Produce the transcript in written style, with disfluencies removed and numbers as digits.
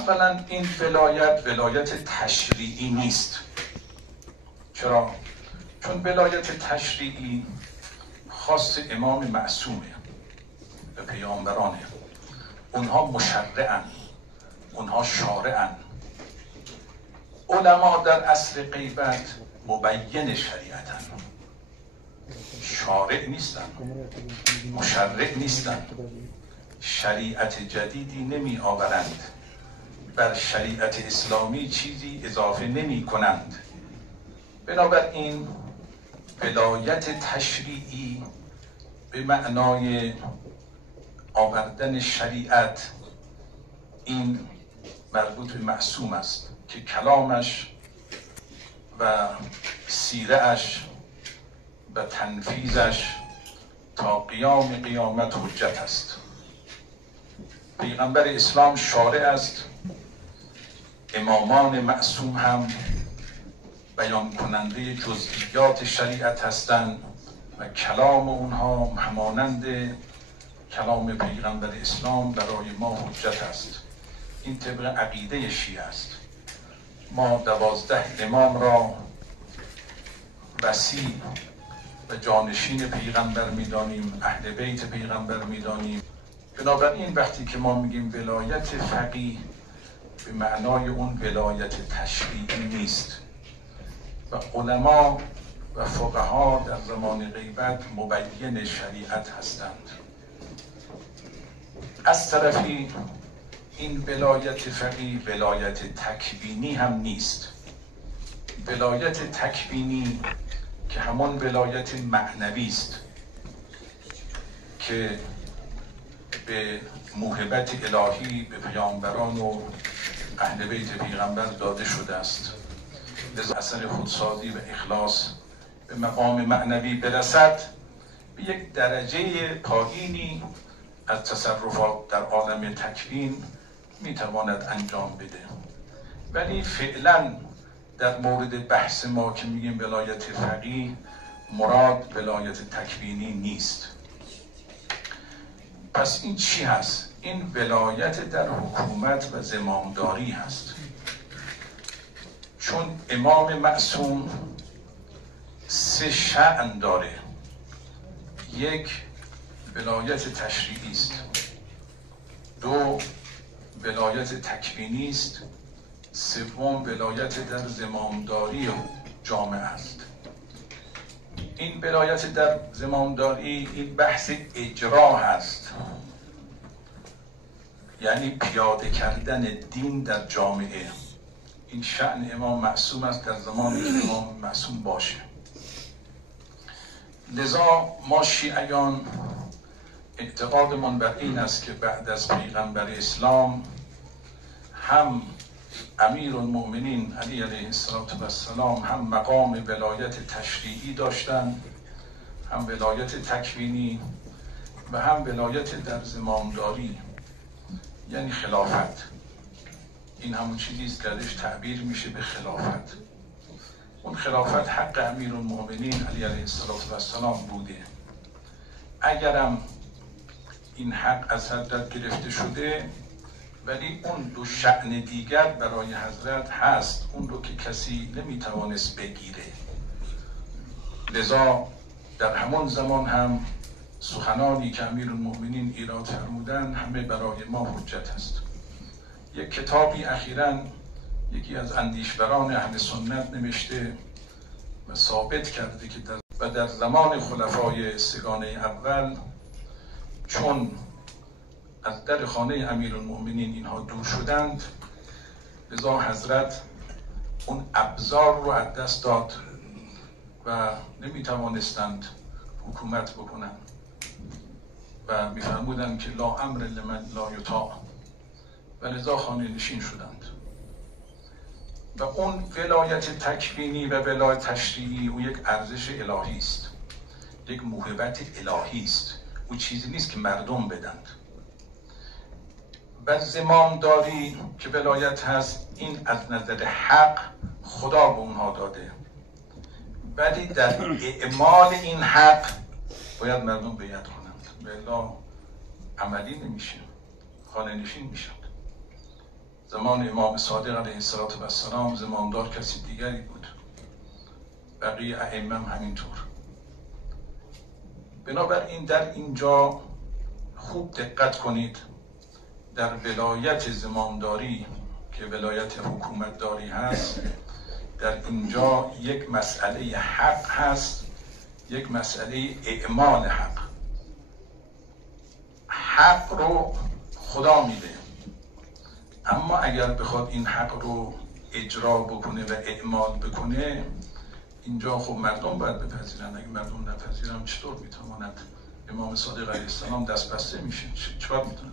اولا این ولایت تشریعی نیست. چرا؟ چون ولایت تشریعی خاص امام معصومه و پیامبرانه. اونها مشرعن، اونها شارعن. علما در اصل غیبت مبین شریعتن، شارع نیستن، مشرع نیستن، شریعت جدیدی نمی آورند، بر شریعت اسلامی چیزی اضافه نمی کنند. بنابراین ولایت تشریعی به معنای آوردن شریعت این مربوط به معصوم است که کلامش و سیره‌اش و تنفیذش تا قیام قیامت حجت است. پیغمبر اسلام شارع است، امامان معصوم هم بیان کننده جزئیات شریعت هستند و کلام اونها همانند کلام پیغمبر اسلام برای ما حجت است. این طبق عقیده شیعه است. ما 12 امام را وصی و جانشین پیغمبر می‌دانیم، اهل بیت پیغمبر می‌دانیم. بنابراین وقتی که ما میگیم ولایت فقیه به معنای اون ولایت تشریعی نیست و علما و فقها در زمان غیبت مبین شریعت هستند. از طرفی این ولایت فقیه ولایت تکوینی هم نیست. ولایت تکوینی که همون ولایت معنوی است که به موهبت الهی به پیامبران و اهل بیت پیغمبر داده شده است. لذا اثر خودسازی و اخلاص به مقام معنوی برسد، به یک درجه پایینی از تصرفات در عالم تکوین میتواند انجام بده. ولی فعلا در مورد بحث ما که میگیم ولایت فقیه، مراد ولایت تکوینی نیست. پس این چی هست؟ این ولایت در حکومت و زمامداری هست. چون امام معصوم 3 شأن داره. یک، ولایت تشریعی است. 2، ولایت تکوینی است. 3، ولایت در زمامداری جامعه است. این ولایت در زمامداری این بحث اجرا هست، یعنی پیاده کردن دین در جامعه. این شأن امام معصوم است در زمانی که امام معصوم باشه. لذا ما شیعیان اعتقادمان بر این است که بعد از پیغمبر اسلام هم امیرالمؤمنین علی علیه السلام هم مقام ولایت تشریعی داشتند، هم ولایت تکوینی و هم ولایت در زمامداری، یعنی خلافت. این همون چیزی است که ازش تعبیر میشه به خلافت. اون خلافت حق امیرالمؤمنین علی علیه السلام بوده. اگرم این حق از حضرت گرفته شده، ولی اون 2 شأن دیگر برای حضرت هست، اون رو که کسی نمیتوانست بگیره. لذا در همون زمان هم سخنانی که امیرالمؤمنین ایراد فرمودن همه برای ما حجت است. یک کتابی اخیراً یکی از اندیشوران اهل سنت نوشته و ثابت کرده که در زمان خلفای 3 اول، چون از در خانه امیرالمؤمنین اینها دور شدند، لذا حضرت اون ابزار رو از دست داد و نمیتوانستند حکومت بکنند و میفرمودند که لا امر لمن لا یطاع، و لذا خانه نشین شدند. و اون ولایت تکوینی و ولایت تشریعی او یک ارزش الهی است، یک موهبت الهی است، او چیزی نیست که مردم بدند. و زمامداری که ولایت هست، این از نظر حق خدا به اونها داده، ولی در اعمال این حق باید مردم بیعت کنند، ولی عملی نمیشه، خانه نشین میشند. زمان امام صادق علیه السلام زمامدار کسی دیگری بود، بقیه ائمه هم همینطور. بنابراین در اینجا خوب دقت کنید، در ولایت زمامداری که ولایت حکومتداری هست، در اینجا یک مسئله حق هست، یک مسئله اعمال حق. حق رو خدا میده، اما اگر بخواد این حق رو اجرا بکنه و اعمال بکنه، اینجا خب مردم باید بپذیرن. اگه مردم نپذیرن چطور میتواند امام صادق علیه السلام دست بسته میشه؟ چیکار میتونه؟